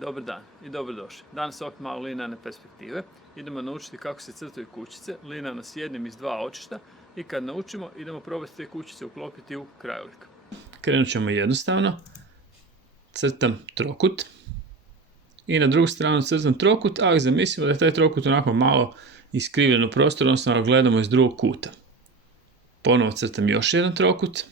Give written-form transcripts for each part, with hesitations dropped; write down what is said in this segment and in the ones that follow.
Dobar dan i dobrodošli. Danas opet malo linearne perspektive. Idemo naučiti kako se crtaju kućice, linearno s jednim iz dva očišta i kad naučimo idemo probati te kućice uklopiti u krajolik. Krenut ćemo jednostavno. Crtam trokut i na drugu stranu crtam trokut, ali zamislimo da je taj trokut onako malo iskrivljen u prostoru, odnosno gledamo iz drugog kuta. Ponovo crtam još jedan trokut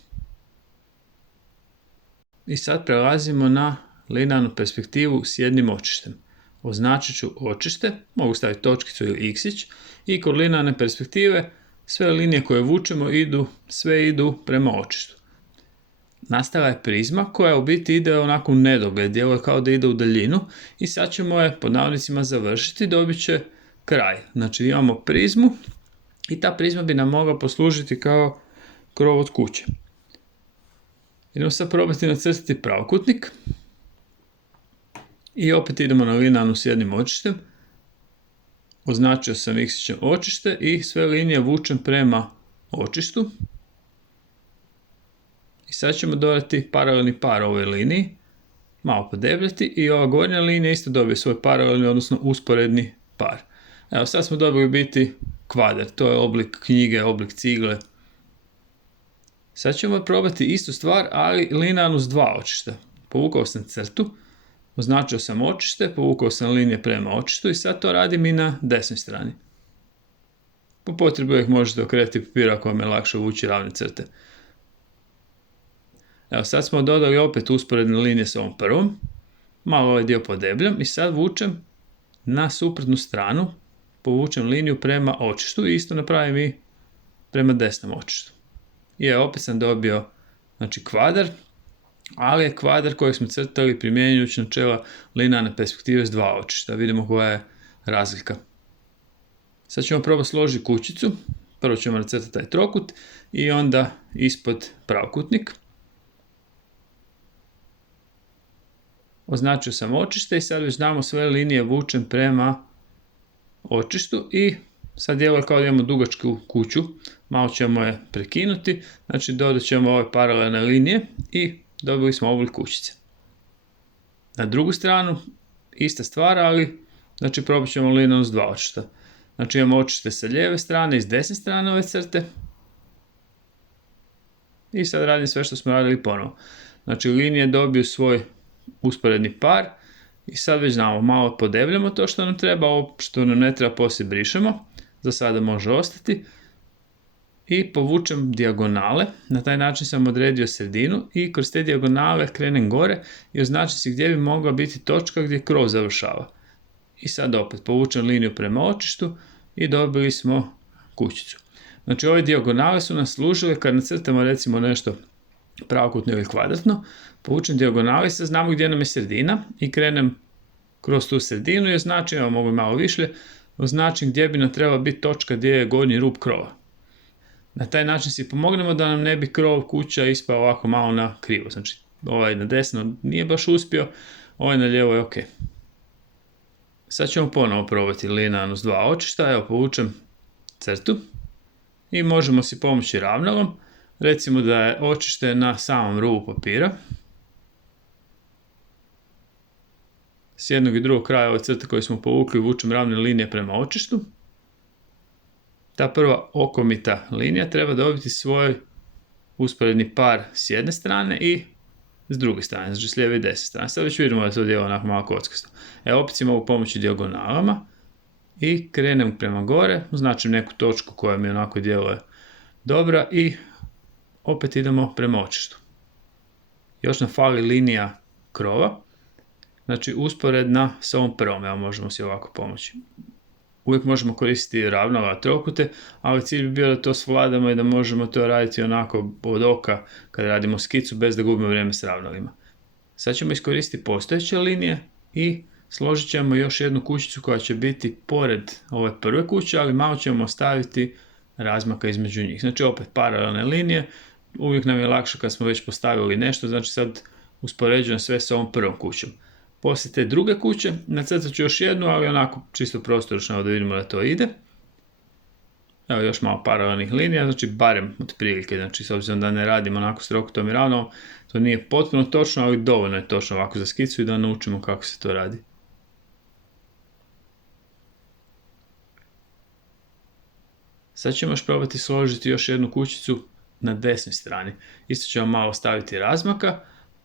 i sad prelazimo na linearnu perspektivu s jednim očištem. Označit ću očište, mogu staviti točkicu ili iksić i kod linearne perspektive sve linije koje vučemo sve idu prema očištu. Nastala je prizma koja u biti ide onako u nedogled, djeluje kao da ide u daljinu i sad ćemo je pod navodnicima završiti, dobit će kraj. Znači imamo prizmu i ta prizma bi nam mogla poslužiti kao krov od kuće. Idemo sad probati nacrtati pravokutnik. I opet idemo na linearnu s jednim očištem. Označio sam iksićem očište i sve linije vučem prema očištu. I sad ćemo dodati paralelni par ovoj liniji. Malo podebljati i ova gornja linija isto dobije svoj paralelni, odnosno usporedni par. Evo sad smo dobili biti kvadrat. To je oblik knjige, oblik cigle. Sad ćemo probati istu stvar, ali linearnu s dva očišta. Povukao sam crtu. Označio sam očište, povukao sam linije prema očištu i sad to radim i na desnoj strani. Po potrebi ih možete okretati papir ako vam je lakše vući ravne crte. Evo sad smo dodali opet usporedne linije s ovom prvom. Malo ovaj dio podebljam i sad vučem na suprotnu stranu. Povučem liniju prema očištu i isto napravim i prema desnom očištu. I evo opet sam dobio kvadar. Ali je kvadar kojeg smo crtali primjenjujući načela linearne perspektive s dva očišta. Vidimo koja je razlika. Sad ćemo probati složiti kućicu. Prvo ćemo nacrtati taj trokut i onda ispod pravokutnik. Označio sam očište i sad već znamo sve linije vučem prema očištu i sad djeluje kao da imamo dugačku kuću. Malo ćemo je prekinuti, znači dodat ćemo ove paralelne linije i dobili smo oblik kućice. Na drugu stranu ista stvar, ali probat ćemo linearno s dva očišta. Znači imamo očište sa lijeve strane i s desne strane ove crte. I sad radim sve što smo radili ponovo. Znači linije dobiju svoj usporedni par i sad već znamo, malo podebljamo to što nam treba, ovo što nam ne treba poslije brišemo. Za sada može ostati. I povučem dijagonale, na taj način sam odredio sredinu i kroz te dijagonale krenem gore i označim si gdje bi mogla biti točka gdje krov završava. I sad opet povučem liniju prema očištu i dobili smo kućicu. Znači ove dijagonale su nas služile kad nacrtamo recimo nešto pravokutno ili kvadratno, povučem dijagonale i sad znamo gdje nam je sredina i krenem kroz tu sredinu i označim, evo mogu malo više, označim gdje bi nam trebala biti točka gdje je gornji rub krova. Na taj način si pomognemo da nam ne bi krov kuća ispao ovako malo na krivo. Znači ovaj na desno nije baš uspio, ovaj na lijevo je ok. Sad ćemo ponovo probati linearno s dva očišta. Evo povučem crtu i možemo si pomoći ravnalom. Recimo da je očište na samom rubu papira. S jednog i drugog kraja ove crte koje smo povukli vučem ravne linije prema očištu. Ta prva okomita linija treba dobiti svoj usporedni par s jedne strane i s druge strane, znači s lijeve i desne strane. Sad već vidimo da to djeluje onako malo kockasto. Evo opet si mogu pomoći dijagonalama i krenem prema gore, označim neku točku koja mi onako djeluje dobra i opet idemo prema očištu. Još nam fali linija krova, znači usporedna s ovom prvom, evo možemo si ovako pomoći. Uvijek možemo koristiti ravnala trokute, ali cilj bi bio da to svladamo i da možemo to raditi onako od oka kad radimo skicu bez da gubimo vrijeme s ravnalima. Sad ćemo iskoristiti postojeće linije i složit ćemo još jednu kućicu koja će biti pored ove prve kuće, ali malo ćemo ostaviti razmaka između njih. Znači opet paralelne linije, uvijek nam je lakše kad smo već postavili nešto, znači sad uspoređujem sve s ovom prvom kućom. Poslije te druge kuće nacrtat ću još jednu, ali onako čisto prostoročno da vidimo da to ide. Evo još malo paralelnih linija, znači barem otprilike, znači s obzirom da ne radimo onako strokotom i ravnom, to nije potpuno točno, ali dovoljno je točno ovako za skicu i da naučimo kako se to radi. Sad ćemo još probati složiti još jednu kućicu na desnoj strani. Isto ćemo malo staviti razmaka,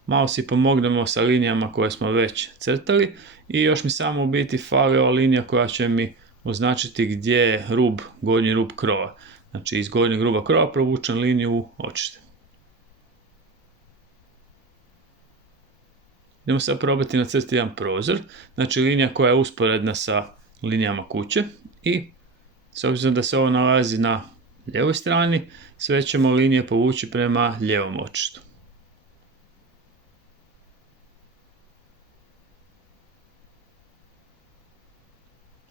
malo si pomognemo sa linijama koje smo već crtali i još mi samo u biti fali ova linija koja će mi označiti gdje je rub, gornji rub krova. Znači iz gornjeg ruba krova provučem liniju u očište. Idemo sad probati nacrtati jedan prozor, znači linija koja je usporedna sa linijama kuće i s obzirom da se ovo nalazi na lijevoj strani, sve ćemo linije povući prema lijevom očištu.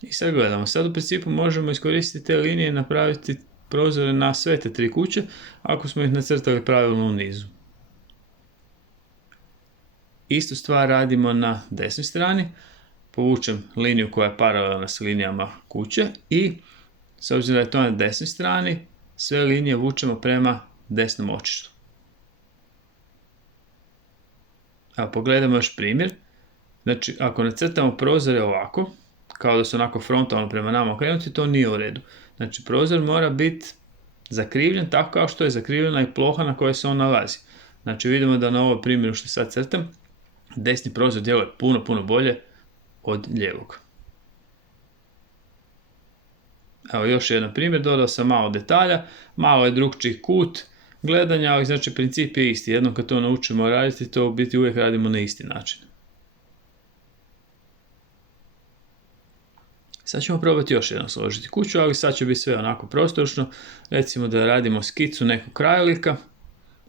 I sad gledamo, sad u principu možemo iskoristiti te linije i napraviti prozore na sve te tri kuće, ako smo ih nacrtali pravilno u nizu. Istu stvar radimo na desnoj strani, povučem liniju koja je paralelna s linijama kuće i s obzirom da je to na desnoj strani, sve linije vučemo prema desnom očištu. Evo, pogledamo još primjer. Znači, ako nacrtamo prozore ovako, kao da su onako frontalno prema nama okrenuti, to nije u redu. Znači, prozor mora biti zakrivljen tako kao što je zakrivljena i ploha na kojoj se on nalazi. Znači, vidimo da na ovom primjeru što sad crtam, desni prozor djeluje puno bolje od lijevog. Evo još jedan primjer, dodao sam malo detalja, malo je drukčiji kut gledanja, ali znači princip je isti. Jednom kad to naučimo raditi, to u biti uvijek radimo na isti način. Sad ćemo probati još jednom složiti kuću, ali sad će biti sve onako prostorčno. Recimo da radimo skicu nekog krajolika.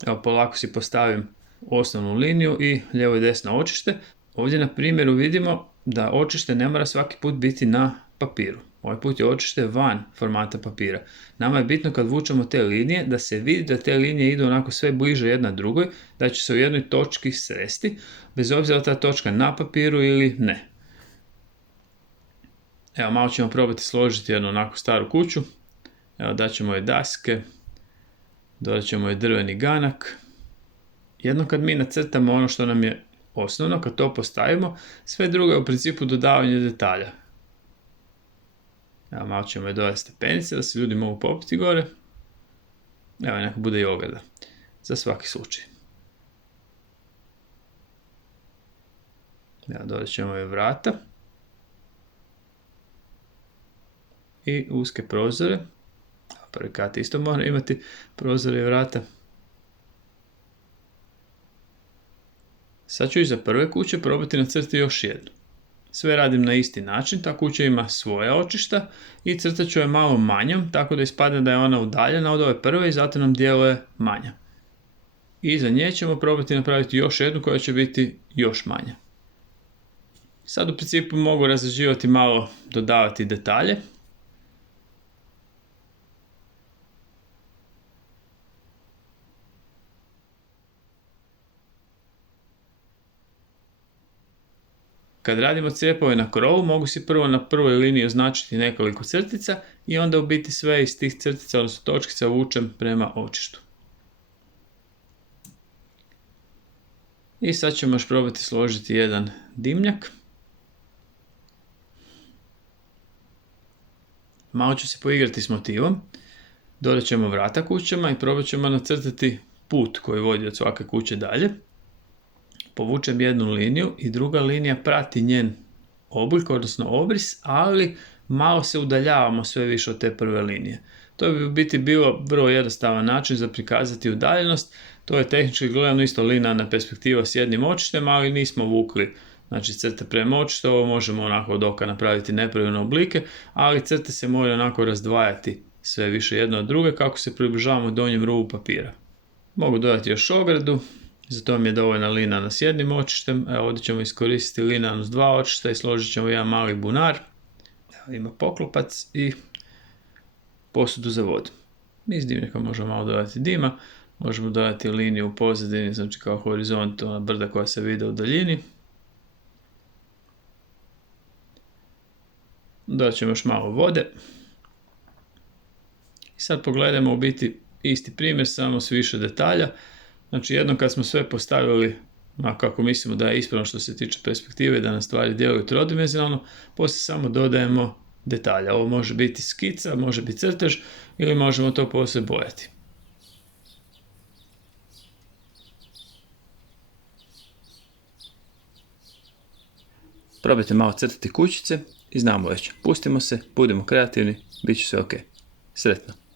Evo polako si postavim osnovnu liniju i lijevo i desno očište. Ovdje na primjeru vidimo da očište ne mora svaki put biti na papiru. Ovaj put je očište van formata papira. Nama je bitno kad vučemo te linije da se vidi da te linije idu onako sve bliže jedna drugoj, da će se u jednoj točki sresti, bez obzira ta točka na papiru ili ne. Evo malo ćemo probati složiti jednu onako staru kuću. Evo daćemo joj daske, dodat ćemo joj drveni ganak. Jedno kad mi nacrtamo ono što nam je osnovno, kad to postavimo, sve drugo je u principu dodavanje detalja. Evo malo ćemo joj dodati stepenice da se ljudi mogu popiti gore. Evo neka bude i ograda. Za svaki slučaj. Evo dodat ćemo joj vrata. I uske prozore. Prvi kat isto mora imati prozore i vrata. Sad ću i za prve kuće probati nacrtati još jednu. Sve radim na isti način, ta kuća ima svoja očišta i crtat ću je malo manjom, tako da ispadne da je ona udaljena od ove prve i zato nam djeluje manja. I za nje ćemo probati napraviti još jednu koja će biti još manja. Sad u principu mogu razrađivati malo, dodavati detalje. Kad radimo cijepove na krovu, mogu si prvo na prvoj liniji označiti nekoliko crtica i onda u biti sve iz tih crtica, odnosno točkica, vučem prema očištu. I sad ćemo još probati složiti jedan dimnjak. Malo ću se poigrati s motivom. Dodat ćemo vrata kućama i probat ćemo nacrtati put koji vodi od svake kuće dalje. Povučem jednu liniju i druga linija prati njen obliku, odnosno obris, ali malo se udaljavamo sve više od te prve linije. To bi u biti bilo vrlo jednostavan način za prikazati udaljenost. To je tehnički gledano isto linearna perspektiva s jednim očištem, ali nismo vukli crte prema očištu. Ovo možemo onako od oka napraviti nepravilne oblike, ali crte se moraju onako razdvajati sve više jedno od druge kako se približavamo donjem rubu papira. Mogu dodati još ogradu. Za to mi je dovoljna linearna s jednim očištem. Evo ovdje ćemo iskoristiti linearnu s dva očišta i složit ćemo jedan mali bunar. Evo, ima poklopac i posudu za vodu. Iz dimnjaka možemo malo dodati dima. Možemo dodati liniju u pozadini, znači kao horizont, ona brda koja se vide u daljini. Dodat ćemo još malo vode. I sad pogledajmo u biti isti primjer, samo s više detalja. Znači jednom kad smo sve postavili kako mislimo da je ispravno što se tiče perspektive, da nam stvari djeluju trodimenzionalno, poslije samo dodajemo detalja. Ovo može biti skica, može biti crtež ili možemo to poslije bojati. Probajte malo crtati kućice i znamo već, pustimo se, budemo kreativni, bit će sve ok. Sretno!